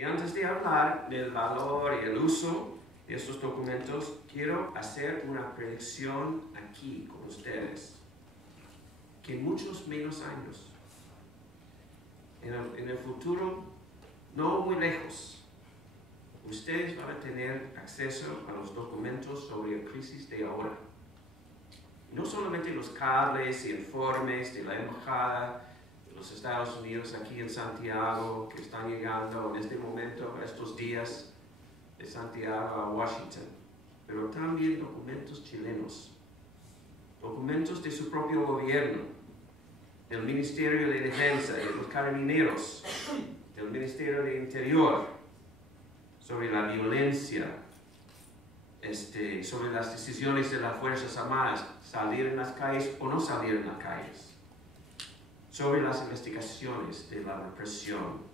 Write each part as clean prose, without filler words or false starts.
Y antes de hablar del valor y el uso de estos documentos, quiero hacer una predicción aquí con ustedes, que en muchos menos años, en el futuro, no muy lejos, ustedes van a tener acceso a los documentos sobre la crisis de ahora. No solamente los cables y informes de la embajada de los Estados Unidos aquí en Santiago que están llegando en este momento, estos días, de Santiago a Washington, pero también documentos chilenos, documentos de su propio gobierno, del Ministerio de Defensa, de los Carabineros, del Ministerio de Interior, sobre la violencia, sobre las decisiones de las Fuerzas Armadas, salir en las calles o no salir en las calles, sobre las investigaciones de la represión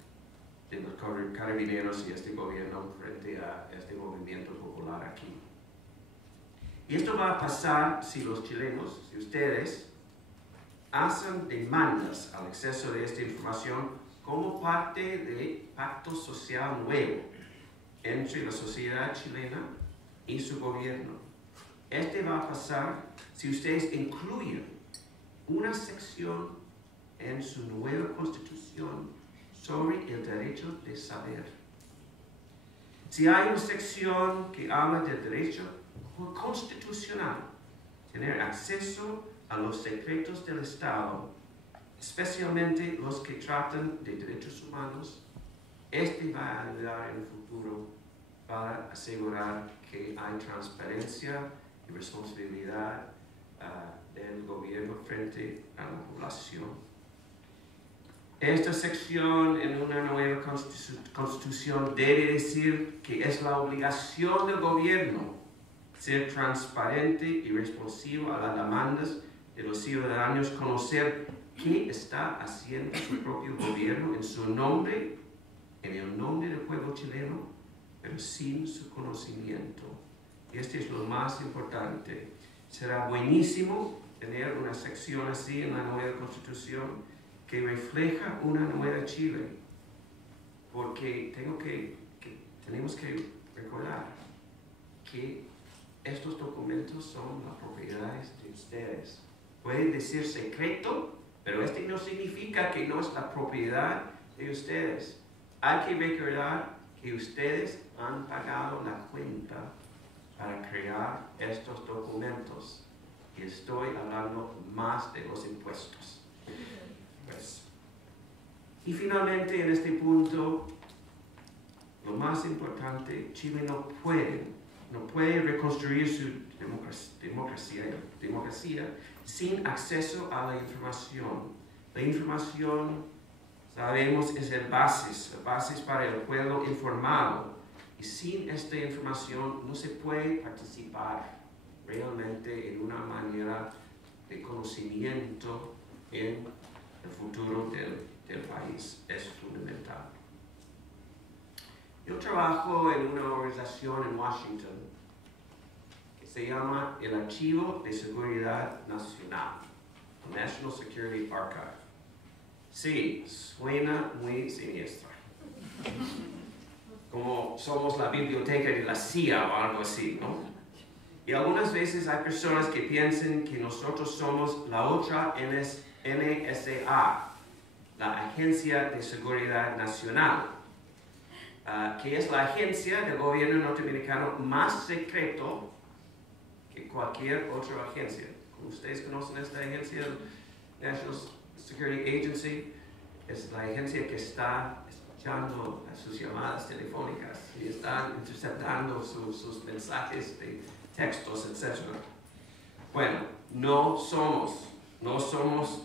de los carabineros y este gobierno frente a este movimiento popular aquí. Y esto va a pasar si los chilenos, si ustedes, hacen demandas al acceso de esta información como parte de pacto social nuevo entre la sociedad chilena y su gobierno. Este va a pasar si ustedes incluyen una sección en su nueva constitución sobre el derecho de saber. Si hay una sección que habla del derecho constitucional, tener acceso a los secretos del Estado, especialmente los que tratan de derechos humanos, este va a ayudar en el futuro para asegurar que hay transparencia y responsabilidad del gobierno frente a la población. Esta sección en una nueva constitución debe decir que es la obligación del gobierno ser transparente y responsivo a las demandas de los ciudadanos, conocer qué está haciendo su propio gobierno en su nombre, en el nombre del pueblo chileno, pero sin su conocimiento. Y este es lo más importante. Será buenísimo tener una sección así en la nueva constitución que refleja una nueva Chile, porque tenemos que recordar que estos documentos son las propiedades de ustedes. Puede decir secreto, pero este no significa que no es la propiedad de ustedes. Hay que recordar que ustedes han pagado la cuenta para crear estos documentos. Y estoy hablando más de los impuestos. Y finalmente, en este punto, lo más importante, Chile no puede reconstruir su democracia sin acceso a la información. La información, sabemos, es la base para el pueblo informado. Y sin esta información no se puede participar realmente en una manera de conocimiento en el futuro del país. Es fundamental. Yo trabajo en una organización en Washington que se llama el Archivo de Seguridad Nacional, el National Security Archive. Sí, suena muy siniestro. Como somos la biblioteca de la CIA o algo así, ¿no? Y algunas veces hay personas que piensan que nosotros somos la otra NSA, la Agencia de Seguridad Nacional, que es la agencia del gobierno norteamericano más secreto que cualquier otra agencia. ¿Ustedes conocen esta agencia, National Security Agency? Es la agencia que está escuchando sus llamadas telefónicas y están interceptando sus mensajes de textos, etc. Bueno, no somos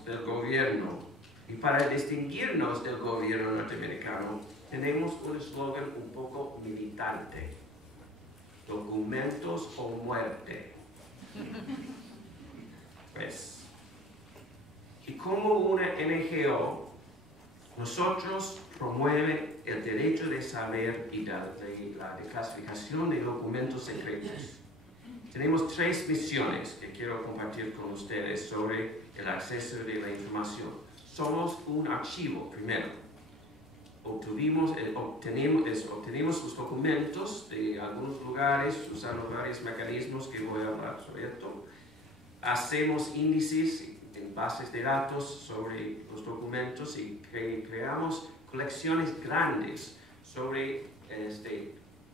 del gobierno. Y para distinguirnos del gobierno norteamericano, tenemos un eslogan un poco militante: documentos o muerte. Pues, y como una NGO, nosotros promovemos el derecho de saber y la desclasificación de documentos secretos. Tenemos 3 misiones que quiero compartir con ustedes sobre el acceso de la información. Somos un archivo, primero. obtenemos los documentos de algunos lugares usando varios mecanismos que voy a hablar sobre esto. Hacemos índices en bases de datos sobre los documentos y creamos colecciones grandes sobre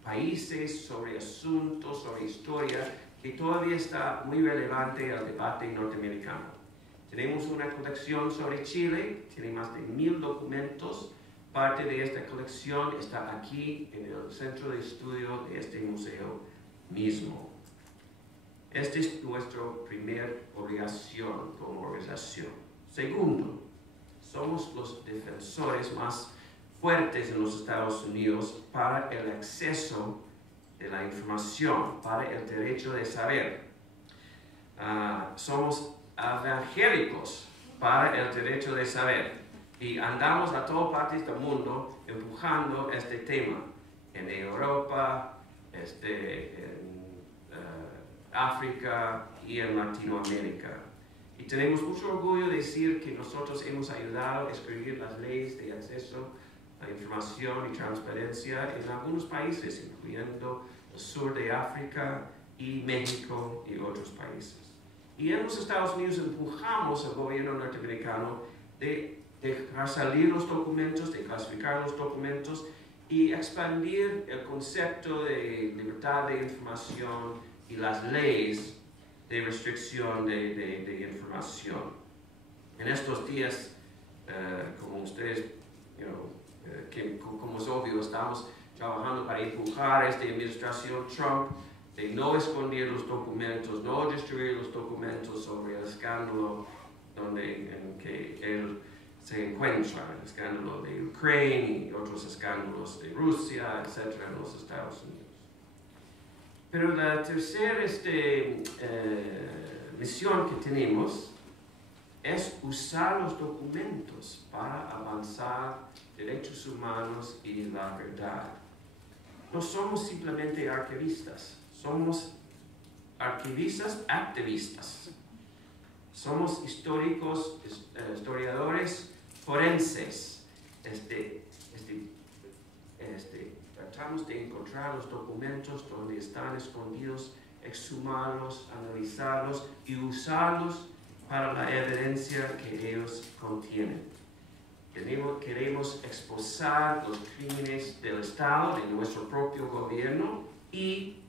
países, sobre asuntos, sobre historia, que todavía está muy relevante al debate norteamericano. Tenemos una colección sobre Chile, tiene más de 1000 documentos. Parte de esta colección está aquí en el centro de estudio de este museo mismo. Esta es nuestra primera obligación como organización. Segundo, somos los defensores más fuertes en los Estados Unidos para el acceso de la información, para el derecho de saber. Somos evangélicos para el derecho de saber y andamos a todas partes del mundo empujando este tema en Europa, en África y en Latinoamérica. Y tenemos mucho orgullo de decir que nosotros hemos ayudado a escribir las leyes de acceso a información y transparencia en algunos países, incluyendo el sur de África y México y otros países. Y en los Estados Unidos empujamos al gobierno norteamericano de dejar salir los documentos, de clasificar los documentos y expandir el concepto de libertad de información y las leyes de restricción de información. En estos días, como ustedes, como es obvio, estamos trabajando para empujar esta administración Trump de no esconder los documentos, no destruir los documentos sobre el escándalo en que él se encuentra, el escándalo de Ucrania y otros escándalos de Rusia, etc. en los Estados Unidos. Pero la tercera misión que tenemos es usar los documentos para avanzar derechos humanos y la verdad. No somos simplemente archivistas, somos archivistas activistas. Somos historiadores forenses. Tratamos de encontrar los documentos donde están escondidos, exhumarlos, analizarlos y usarlos para la evidencia que ellos contienen. Queremos exposar los crímenes del Estado, de nuestro propio gobierno y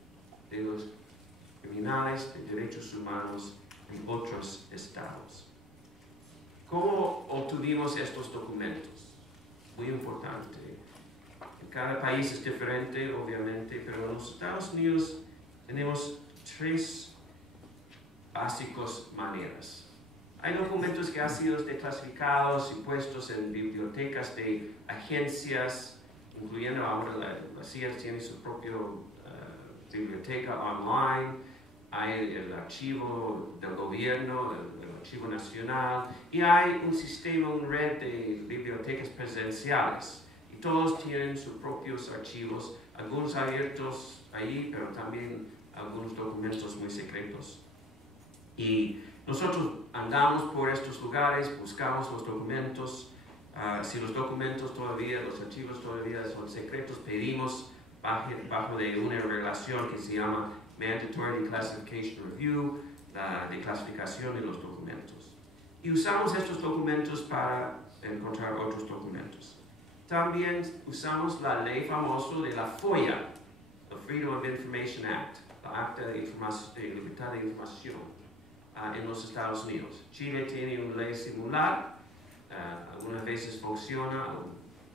de los criminales de derechos humanos en otros estados. ¿Cómo obtuvimos estos documentos? Muy importante. En cada país es diferente, obviamente, pero en los Estados Unidos tenemos 3 básicas maneras. Hay documentos que han sido desclasificados y puestos en bibliotecas de agencias, incluyendo ahora la CIA tiene su propia biblioteca online. Hay el archivo del gobierno, el archivo nacional, y hay un sistema, una red de bibliotecas presenciales. Y todos tienen sus propios archivos, algunos abiertos ahí, pero también algunos documentos muy secretos. Y nosotros andamos por estos lugares, buscamos los documentos. Si los documentos todavía, los archivos todavía son secretos, pedimos bajo de una relación que se llama Mandatory Declassification Review, la declasificación de los documentos. Y usamos estos documentos para encontrar otros documentos. También usamos la ley famosa de la FOIA, el Freedom of Information Act, la Acta de Libertad de Información en los Estados Unidos. Chile tiene una ley similar, algunas veces funciona,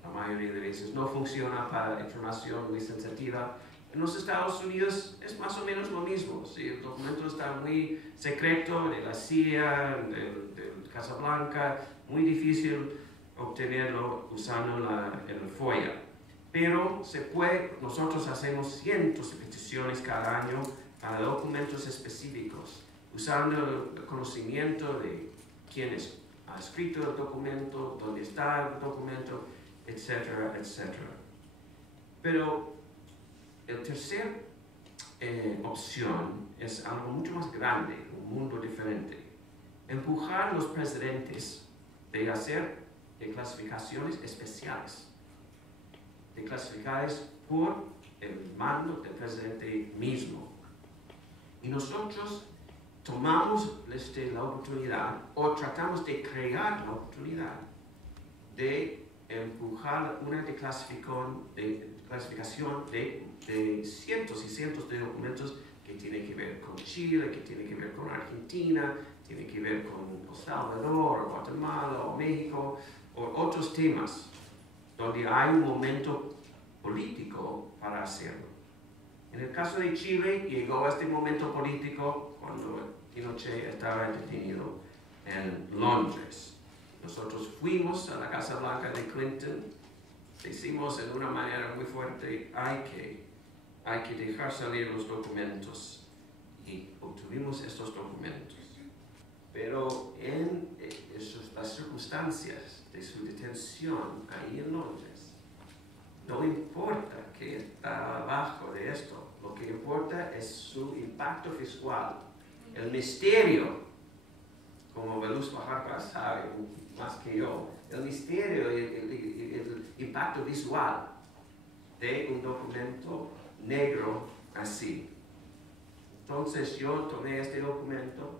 la mayoría de veces no funciona para información licenciativa. En los Estados Unidos es más o menos lo mismo. Si el documento está muy secreto de la CIA, de Casa Blanca, muy difícil obtenerlo usando el FOIA. Pero se puede, nosotros hacemos cientos de peticiones cada año para documentos específicos, usando el conocimiento de quién ha escrito el documento, dónde está el documento, etcétera, etcétera. Pero la tercera opción es algo mucho más grande, un mundo diferente. Empujar a los presidentes de hacer clasificaciones especiales desclasificadas por el mando del presidente mismo. Y nosotros tomamos la oportunidad, o tratamos de crear la oportunidad, de empujar una clasificación de cientos y cientos de documentos que tienen que ver con Chile, que tienen que ver con Argentina, tienen que ver con El Salvador, o Guatemala, o México, o otros temas, donde hay un momento político para hacerlo. En el caso de Chile, llegó a este momento político cuando Pinochet estaba detenido en Londres. Nosotros fuimos a la Casa Blanca de Clinton, decimos en una manera muy fuerte, hay que dejar salir los documentos, y obtuvimos estos documentos. Pero en las circunstancias de su detención ahí en Londres, no importa que está abajo de esto, lo que importa es su impacto visual, el misterio, como Veluz Bajarpa sabe más que yo, el misterio y el impacto visual de un documento negro así. Entonces yo tomé este documento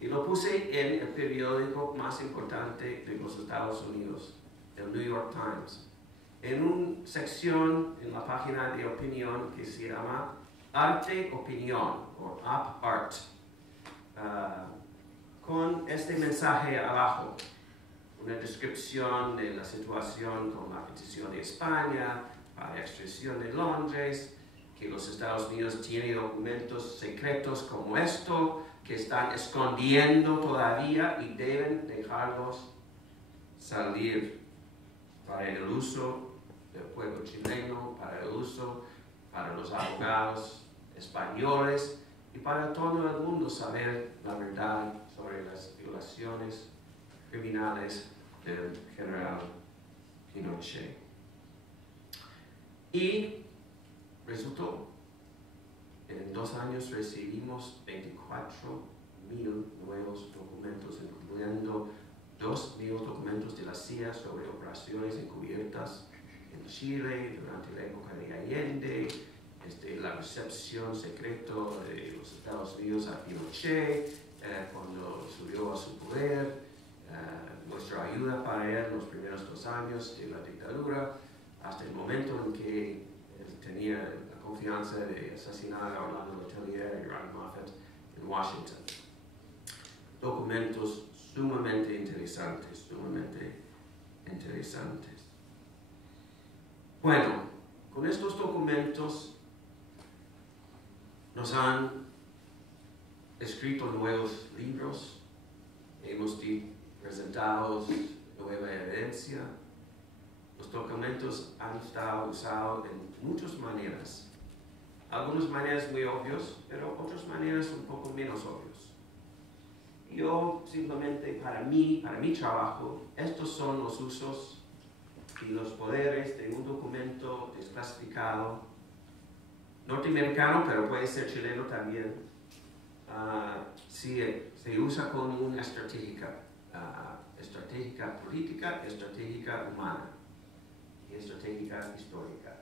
y lo puse en el periódico más importante de los Estados Unidos, el New York Times, en una sección en la página de opinión que se llama Arte Opinión, o Op Art, con este mensaje abajo, una descripción de la situación con la petición de España para la extradición de Londres, que los Estados Unidos tienen documentos secretos como esto, que están escondiendo todavía y deben dejarlos salir para el uso del pueblo chileno, para el uso para los abogados españoles y para todo el mundo saber la verdad sobre las violaciones criminales del general Pinochet. Y resultó, en 2 años recibimos 24,000 nuevos documentos, incluyendo 2,000 documentos de la CIA sobre operaciones encubiertas en Chile durante la época de Allende, la recepción secreta de los Estados Unidos a Pinochet cuando subió a su poder, nuestra ayuda para él en los primeros 2 años de la dictadura, hasta el momento en que él tenía la confianza de asesinar a Orlando Letelier y Ron Moffat en Washington. Documentos sumamente interesantes, Bueno, con estos documentos nos han escrito nuevos libros, hemos presentado nueva evidencia. Los documentos han estado usados en muchas maneras. Algunas maneras muy obvias, pero otras maneras un poco menos obvias. Yo simplemente, para mi trabajo, estos son los usos y los poderes de un documento desclasificado, norteamericano, pero puede ser chileno también, si se usa como una estratégica política, estratégica humana y estratégica histórica.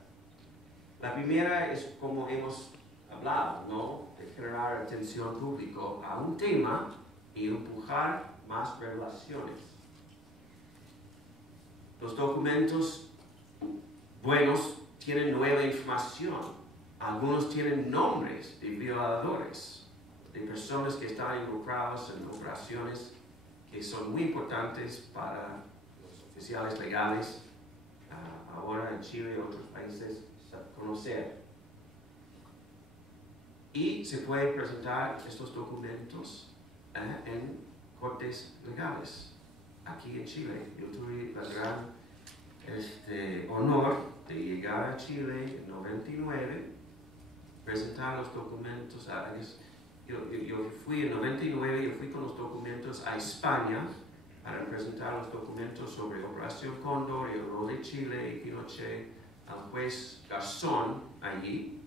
La primera es, como hemos hablado, ¿no?, de generar atención pública a un tema y empujar más revelaciones. Los documentos buenos tienen nueva información. Algunos tienen nombres de violadores, de personas que están involucradas en operaciones que son muy importantes para los oficiales legales, ahora en Chile y otros países, conocer. Y se puede presentar estos documentos en cortes legales. Aquí en Chile, yo tuve el gran honor de llegar a Chile en 99, presentar los documentos. Yo fui en 99, yo fui con los documentos a España para presentar los documentos sobre Operación Cóndor y el rol de Chile y Pinochet al juez Garzón allí.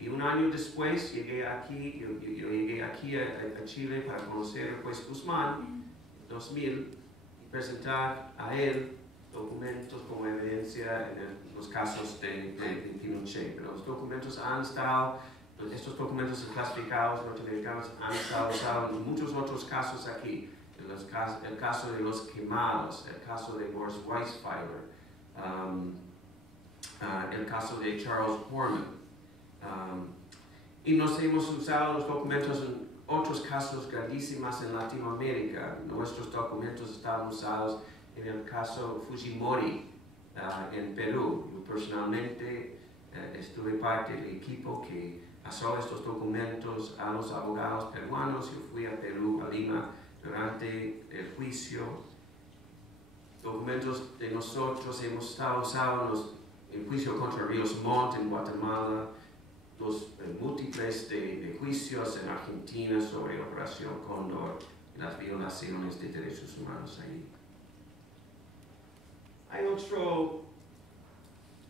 Y un año después llegué aquí, yo llegué aquí a Chile para conocer al juez Guzmán en 2000 y presentar a él documentos como evidencia en los casos de Pinochet, pero los documentos han estado, estos documentos clasificados norteamericanos han estado usados en muchos otros casos aquí. El caso de los quemados, el caso de Morris Weisfeiler, el caso de Charles Horman. Y nos hemos usado los documentos en otros casos grandísimos en Latinoamérica. Nuestros documentos estaban usados en el caso Fujimori en Perú. Yo personalmente estuve parte del equipo que pasó estos documentos a los abogados peruanos. Yo fui a Perú, a Lima, durante el juicio. Documentos de nosotros hemos estado usados en el juicio contra Ríos Montt en Guatemala, los múltiples de juicios en Argentina sobre Operación Cóndor y las violaciones de derechos humanos ahí. Hay otra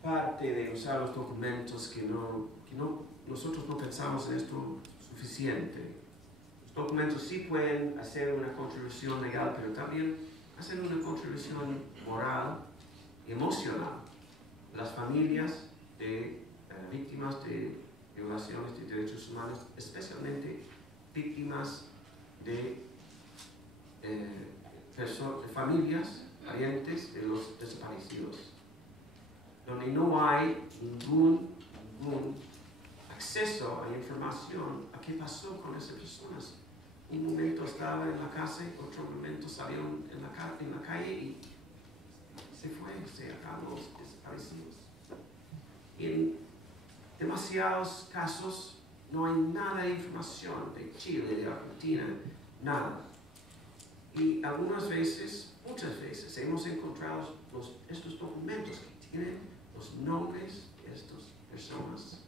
parte de usar los documentos que nosotros no pensamos en esto suficiente. Los documentos sí pueden hacer una contribución legal, pero también hacen una contribución moral y emocional. Las familias de víctimas de violaciones de derechos humanos, especialmente víctimas de familias, parientes de los desaparecidos, donde no hay ningún acceso a información a qué pasó con esas personas. Un momento estaba en la casa, otro momento salió en la calle y se fue, se acabó los desaparecidos. En demasiados casos no hay nada de información de Chile, de Argentina, nada. Y algunas veces, muchas veces, hemos encontrado estos documentos que tienen los nombres de estas personas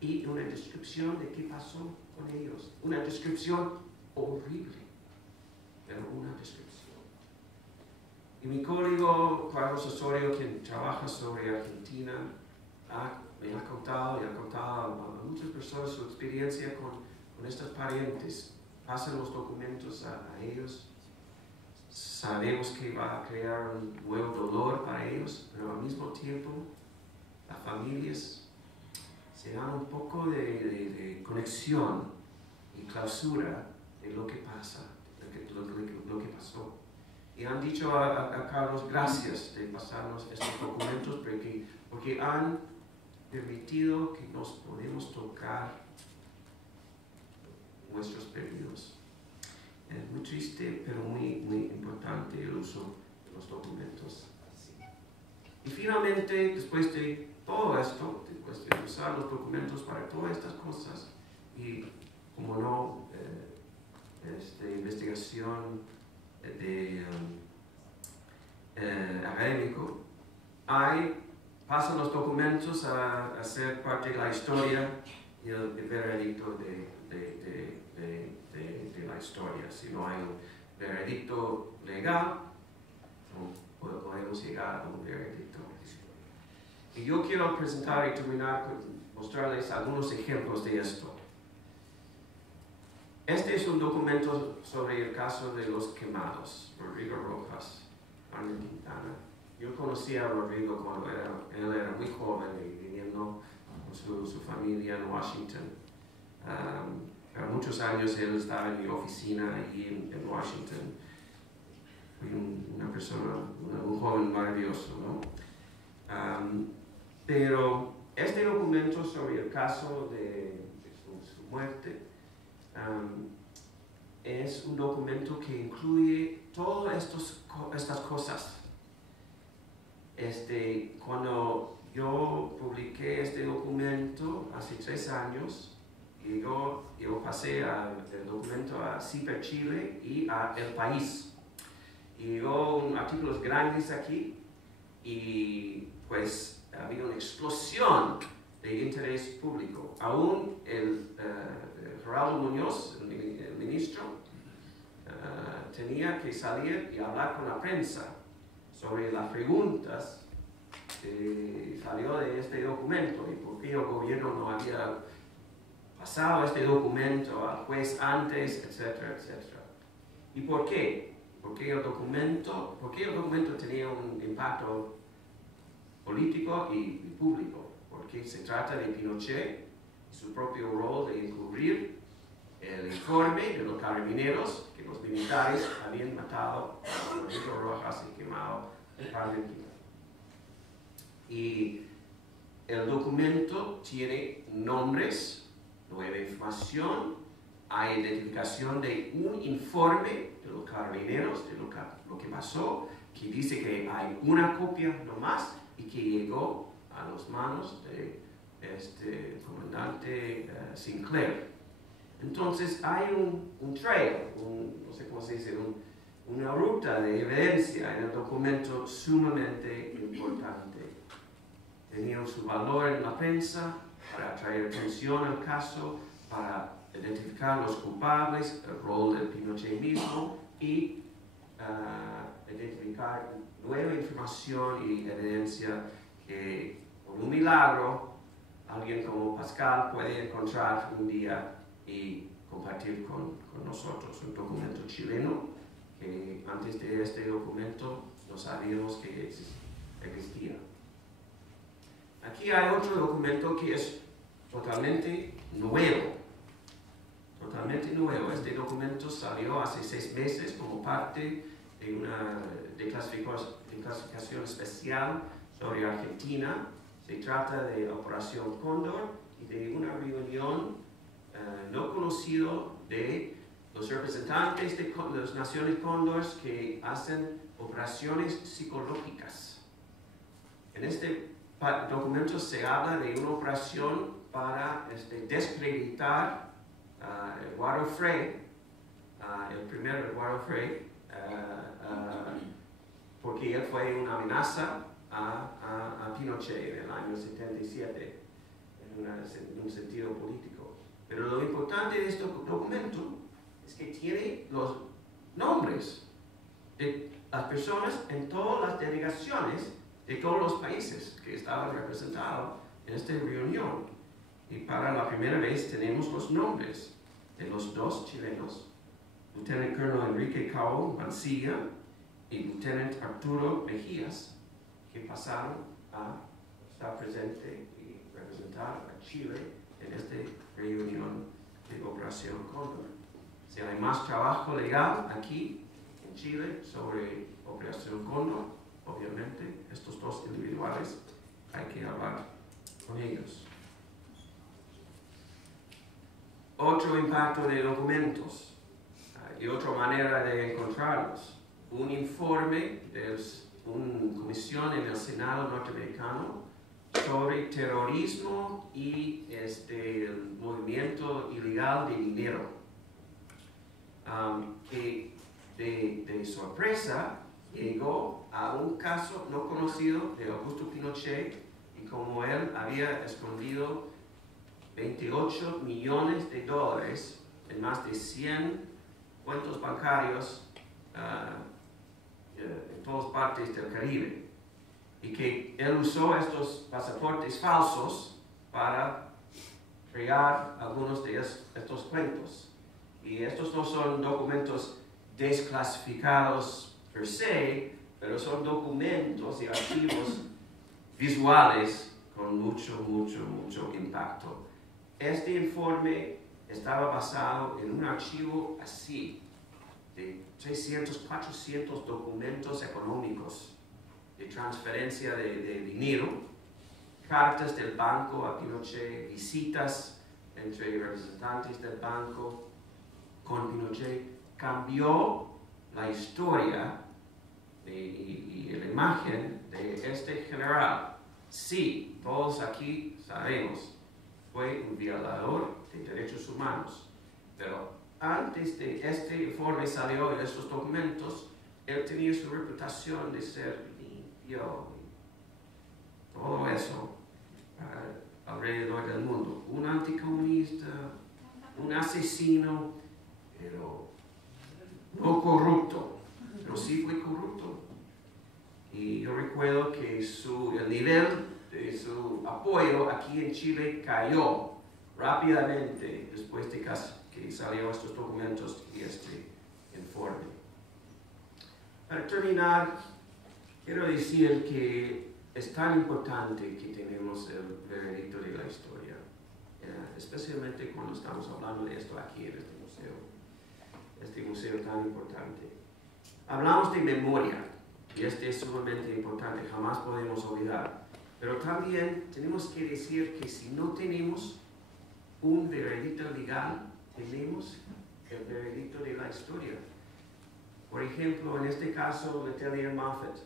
y una descripción de qué pasó con ellos. Una descripción horrible, pero una descripción. Y mi colega Carlos Osorio, quien trabaja sobre Argentina, me ha contado a muchas personas su experiencia con estos parientes. Pasan los documentos a ellos. Sabemos que va a crear un nuevo dolor para ellos, pero al mismo tiempo las familias se dan un poco de conexión y clausura de lo que pasa, lo que pasó. Y han dicho a Carlos gracias de pasarnos estos documentos porque han permitido que nos podamos tocar nuestros perdidos. Es muy triste, pero muy importante el uso de los documentos así. Y finalmente, después de todo esto, después de usar los documentos para todas estas cosas, y como no, investigación académico, pasan los documentos a ser parte de la historia y el veredicto de la historia. Si no hay un veredicto legal, no podemos llegar a un veredicto de historia. Y yo quiero presentar y terminar con mostrarles algunos ejemplos de esto. Este es un documento sobre el caso de los quemados, Rodrigo Rojas, Carmen Quintana. Yo conocí a Rodrigo cuando él era muy joven y viviendo con su familia en Washington. Por muchos años él estaba en mi oficina allí en Washington. Fui una persona, un joven maravilloso, ¿no? Pero este documento sobre el caso de su muerte es un documento que incluye todas estas cosas. Cuando yo publiqué este documento hace 3 años, yo pasé el documento a CIPER Chile y a El País. Y llegó artículos grandes aquí y pues había una explosión de interés público. Aún Geraldo Muñoz, el ministro, tenía que salir y hablar con la prensa sobre las preguntas que salió de este documento y por qué el gobierno no había pasado este documento al juez antes, etcétera, etcétera. ¿Y por qué? ¿Por qué el documento tenía un impacto político y público? Porque se trata de Pinochet y su propio rol de encubrir el informe de los carabineros que los militares habían matado a Benito Rojas y quemado en Argentina. Y el documento tiene nombres, nueva información, hay identificación de un informe de los carabineros de lo que pasó, que dice que hay una copia nomás y que llegó a las manos de comandante Sinclair. Entonces hay un trail, no sé cómo se dice, una ruta de evidencia en el documento sumamente importante. Tenía su valor en la prensa para atraer atención al caso, para identificar los culpables, el rol del Pinochet mismo y identificar nueva información y evidencia que por un milagro alguien como Pascal puede encontrar un día y compartir con nosotros. Un documento chileno que antes de este documento no sabíamos que existía. Aquí hay otro documento que es totalmente nuevo. Totalmente nuevo. Este documento salió hace 6 meses como parte de una declasificación especial sobre Argentina. Se trata de Operación Cóndor y de una reunión no conocido de los representantes de las Naciones Cóndor que hacen operaciones psicológicas. En este documento se habla de una operación para descreditar el Eduardo Frei, el primer Eduardo Frei, porque él fue una amenaza a Pinochet en el año 77 en un sentido político. Pero lo importante de este documento es que tiene los nombres de las personas en todas las delegaciones de todos los países que estaban representados en esta reunión. Y para la primera vez tenemos los nombres de los 2 chilenos, Lieutenant Colonel Enrique Cao Mancilla y Lieutenant Arturo Mejías, que pasaron a estar presente y representar a Chile en esta reunión de Operación Cóndor. Si hay más trabajo legal aquí en Chile sobre Operación Cóndor, obviamente estos 2 individuales hay que hablar con ellos. Otro impacto de documentos y otra manera de encontrarlos. Un informe de una comisión en el Senado norteamericano sobre terrorismo y el movimiento ilegal de dinero. Que de sorpresa llegó a un caso no conocido de Augusto Pinochet y como él había escondido 28 millones de dólares en más de 100 cuentas bancarios en todas partes del Caribe. Y que él usó estos pasaportes falsos para crear algunos de estos cuentos. Y estos no son documentos desclasificados per se, pero son documentos y archivos visuales con mucho impacto. Este informe estaba basado en un archivo así, de 300, 400 documentos económicos de transferencia de dinero, cartas del banco a Pinochet, visitas entre representantes del banco con Pinochet. Cambió la historia y la imagen de este general. Sí, todos aquí sabemos, fue un violador de derechos humanos, pero antes de este informe salió en estos documentos, él tenía su reputación de ser limpio, todo eso alrededor del mundo. Un anticomunista, un asesino, pero no corrupto, pero sí fue corrupto. Y yo recuerdo que el nivel de su apoyo aquí en Chile cayó rápidamente después de que salió estos documentos y este informe. Para terminar, quiero decir que es tan importante que tenemos el veredicto de la historia, especialmente cuando estamos hablando de esto aquí en este museo tan importante. Hablamos de memoria, y este es sumamente importante, jamás podemos olvidar. Pero también tenemos que decir que si no tenemos un veredicto legal, tenemos el veredicto de la historia. Por ejemplo, en este caso, Letelier Moffat.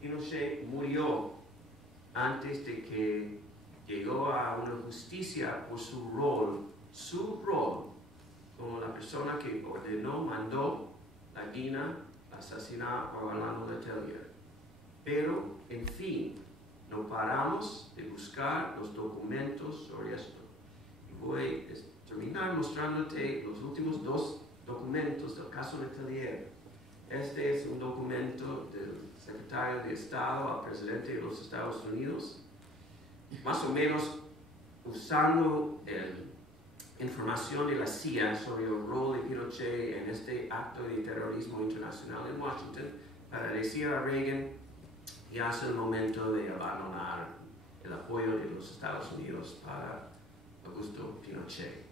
Pinochet murió antes de que llegó a una justicia por su rol como la persona que ordenó, mandó la DINA asesinar a Orlando Letelier. Pero, en fin, no paramos de buscar los documentos sobre esto. Y voy a terminar mostrándote los últimos dos documentos del caso Letelier. Este es un documento del secretario de Estado al presidente de los Estados Unidos, más o menos usando información de la CIA sobre el rol de Pinochet en este acto de terrorismo internacional en Washington, para decir a Reagan: ya es el momento de abandonar el apoyo de los Estados Unidos para Augusto Pinochet.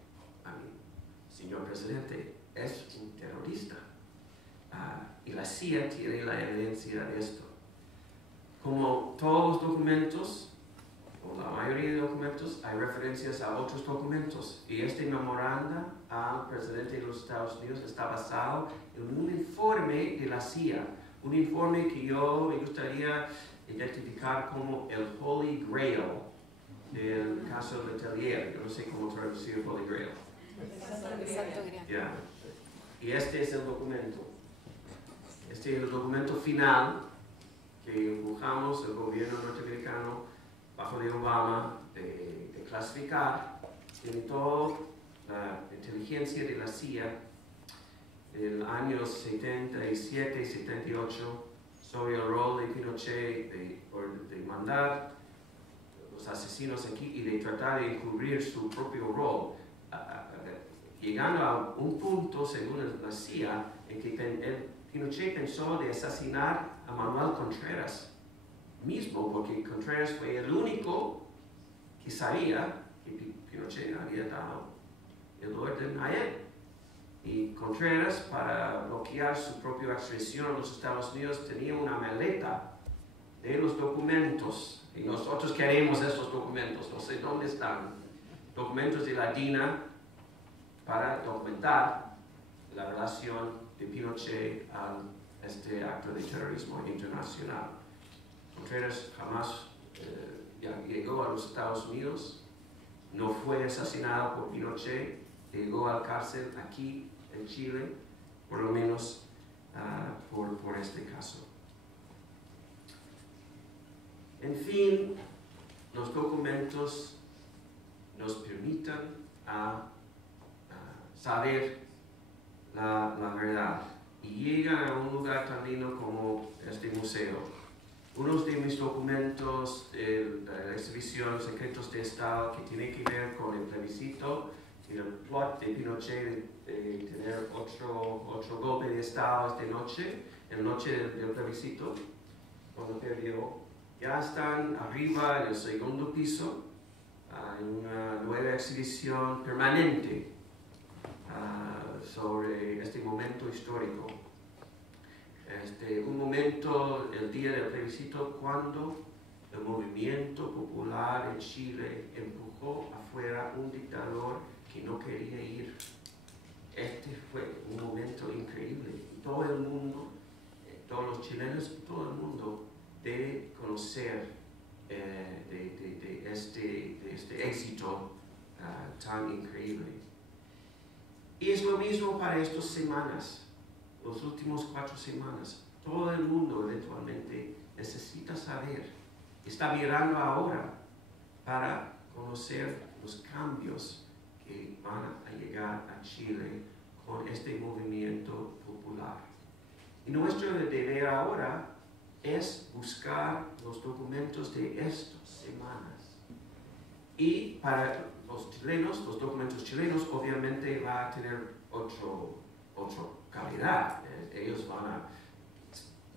Señor presidente, es un terrorista. Y la CIA tiene la evidencia de esto. Como todos los documentos, o la mayoría de documentos, hay referencias a otros documentos. Y este memoranda al presidente de los Estados Unidos está basado en un informe de la CIA. Un informe que yo me gustaría identificar como el Holy Grail del caso Letelier. Yo no sé cómo traducir Holy Grail. Yeah. Y este es el documento. Este es el documento final que empujamos el gobierno norteamericano bajo de Obama de clasificar. Tiene toda la inteligencia de la CIA del año 77 y 78 sobre el rol de Pinochet de mandar los asesinos aquí y de tratar de encubrir su propio rol, llegando a un punto, según la CIA, en que Pinochet pensó de asesinar a Manuel Contreras mismo, porque Contreras fue el único que sabía que Pinochet había dado el orden a él. Y Contreras, para bloquear su propia extradición a los Estados Unidos, tenía una maleta de los documentos. Y nosotros queremos estos documentos, no sé dónde están. Documentos de la DINA para documentar la relación de Pinochet a este acto de terrorismo internacional. Contreras jamás llegó a los Estados Unidos, no fue asesinado por Pinochet, llegó a la cárcel aquí en Chile, por lo menos por este caso. En fin, los documentos nos permiten saber la verdad y llegan a un lugar tan lindo como este museo. Unos de mis documentos de la exhibición Secretos de Estado, que tiene que ver con el plebiscito y el plot de Pinochet de tener otro golpe de Estado esta noche, en la noche del plebiscito, cuando perdió. Ya están arriba en el segundo piso, en una nueva exhibición permanente sobre este momento histórico. Un momento, el día del plebiscito, cuando el movimiento popular en Chile empujó afuera un dictador que no quería ir. Este fue un momento increíble. Todo el mundo, todos los chilenos, todo el mundo debe conocer de este éxito tan increíble. Y es lo mismo para estas semanas. Los últimos 4 semanas, todo el mundo eventualmente necesita saber, está mirando ahora para conocer los cambios que van a llegar a Chile con este movimiento popular. Y nuestro deber ahora es buscar los documentos de estas semanas. Y para los chilenos, los documentos chilenos obviamente va a tener otra calidad. Ellos van a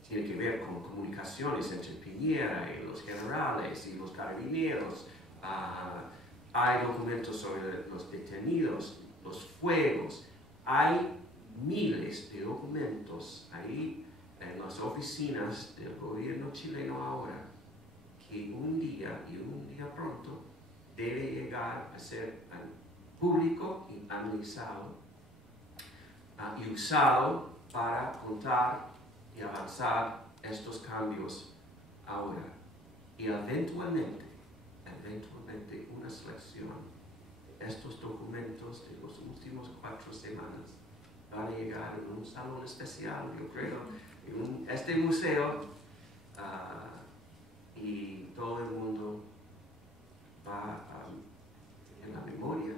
tiene que ver con comunicaciones entre Piñera y los generales y los carabineros. Hay documentos sobre los detenidos, los fuegos. Hay miles de documentos ahí en las oficinas del gobierno chileno ahora que un día pronto debe llegar a ser público y analizado y usado para contar y avanzar estos cambios ahora. Y eventualmente una selección de estos documentos de los últimos 4 semanas van a llegar en un salón especial, yo creo, en este museo, y todo el mundo va a tener la memoria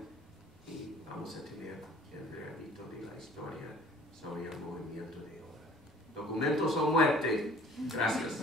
y vamos a tener el veredicto de la historia sobre el movimiento de ahora. Documentos o muerte. Gracias.